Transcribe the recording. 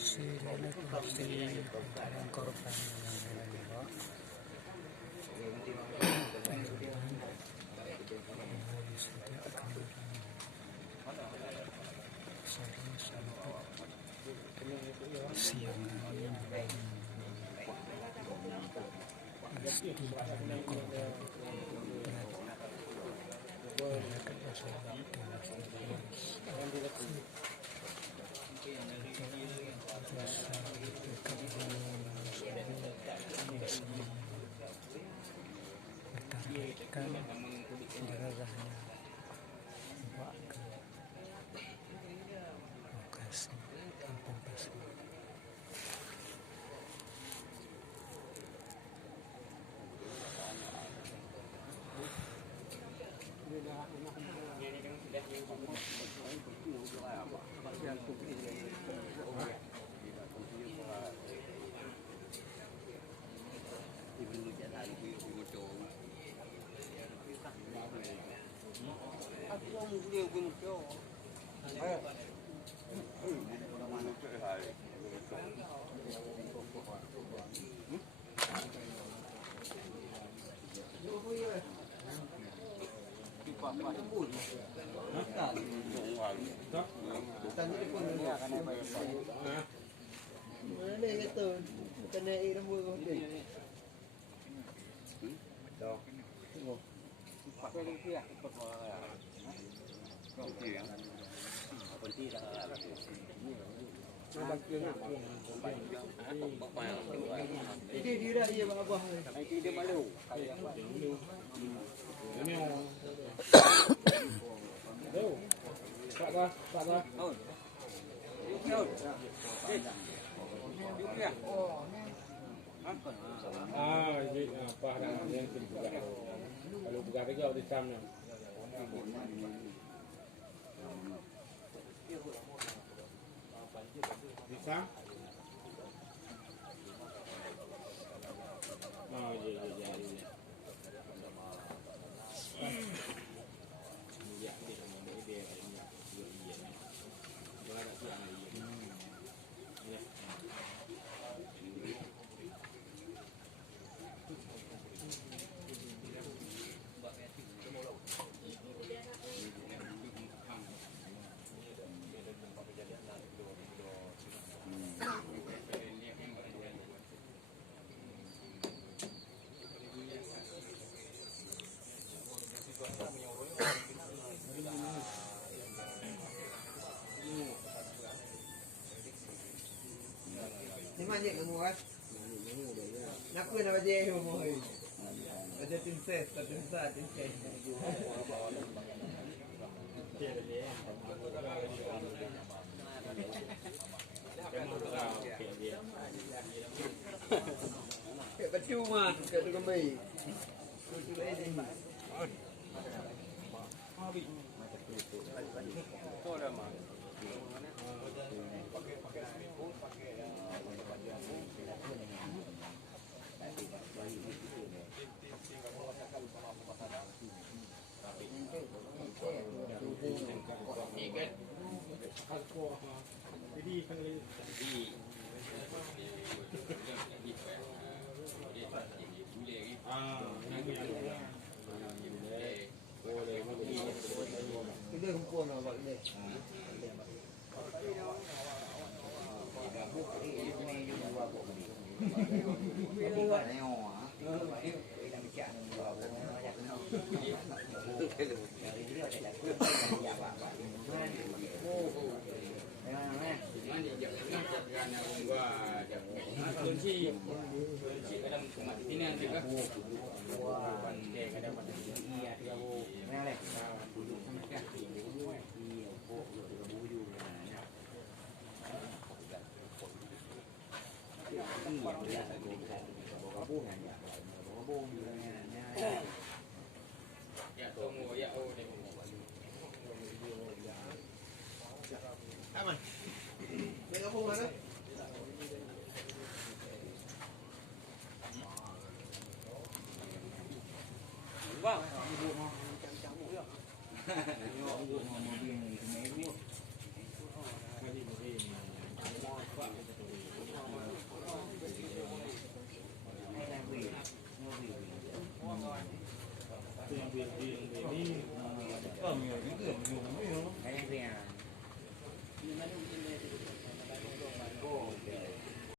masih lihat masih pencarian korban yang hilang. Sudah akan sore sampai siang hari pasti banyak korban berada masalah ditargetkan jenazahnya dibawa ke lokasi kampung pasir. Kalau buka kerja di sana. Bisa? Oh iya. Banyak menguat. Nak pun nak baca rumah ni. Ada tinses, tinses. Percuma kat tu kembali. Kita kumpul nak buat ni. Aman. Dia ngapung mana? Bang, ibu mau campur ya. Ibu mau mobil ni, ibu. Kali ni. Kaya kaya.